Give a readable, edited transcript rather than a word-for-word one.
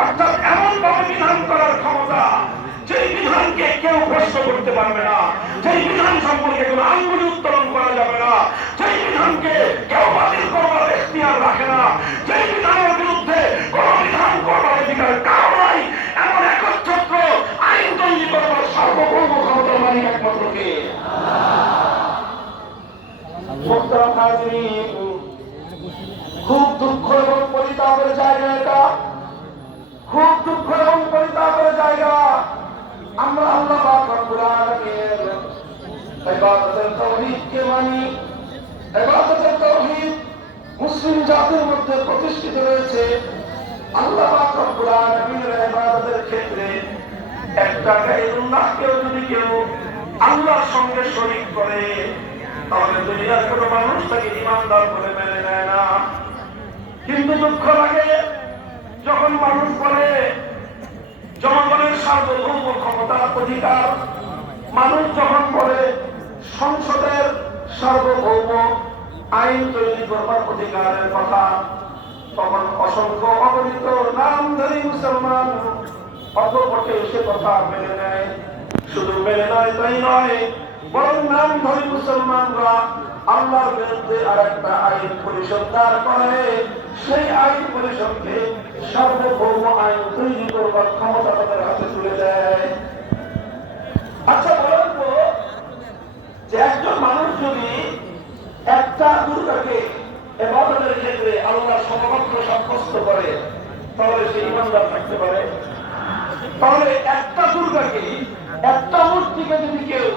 অর্থাৎ এমন ভাবে বিধান করার ক্ষমতা যে বিধানকে কেউ প্রশ্ন করতে পারবে না, যেই বিধান সম্পর্কে কোনো আঙ্গুলি উত্তোলন করা যাবে না, যেই বিধানকে কেউ বাতিল করবার এখতিয়ার রাখে না, যেই বিধানের বিরুদ্ধে কোন বিধান করবার অধিকার কারো নাই, এমন একচ্ছত্র আইন তৈরি করবার সার্বভৌম ক্ষমতার মালিক একমাত্র কে? মুহতারাম হাজিরিন, খুব দুঃখ এবং পরিতাপের জায়গা এটা, খুব দুঃখ এবং পরিতাপের জায়গা। আমরা আল্লাহ পাক রব্বুল আলামিনের ইবাদতের তাওহীদকে মানি। ইবাদতের তাওহীদ মুসলিম জাতির মধ্যে প্রতিষ্ঠিত রয়েছে। আল্লাহ পাক রব্বুল আলামিনের ইবাদতের ক্ষেত্রে একটা গায়রুল্লাহকেও যদি কেউ আল্লাহর সঙ্গে শরীক করে, তাহলে দুনিয়ার কোনো মানুষ তাকে ঈমানদার বলে মেনে নেয় না। কিন্তু দুঃখ লাগে যখন মানুষ বলে জনগণের সার্বভৌম ক্ষমতার অধিকার, মানুষ যখন বলে সংসদের সার্বভৌম আইন তৈরি করবার অধিকারের কথা, তখন অসংখ্য অগণিত নামধারী মুসলমান অকপটে সে কথা মেনে নেয়। শুধু মেনে নয় তাই নয়, বরং নামধারী মুসলমানরা আল্লাহর বিরুদ্ধে আর একটা আইন পরিষদ দাঁড় করে, সেই আইন পরিষদকে সার্বভৌম আইন তৈরি করবার ক্ষমতা তাদের হাতে তুলে দেয়। আচ্ছা বলেন তো, যে একজন মানুষ যদি একটা দুর্গাকে ইবাদতের ক্ষেত্রে আল্লাহর সমকক্ষ সাব্যস্ত করে, তাহলে সে ঈমানদার থাকতে পারে? তাহলে একটা দুর্গাকে, একটা মূর্তিকে যদি কেউ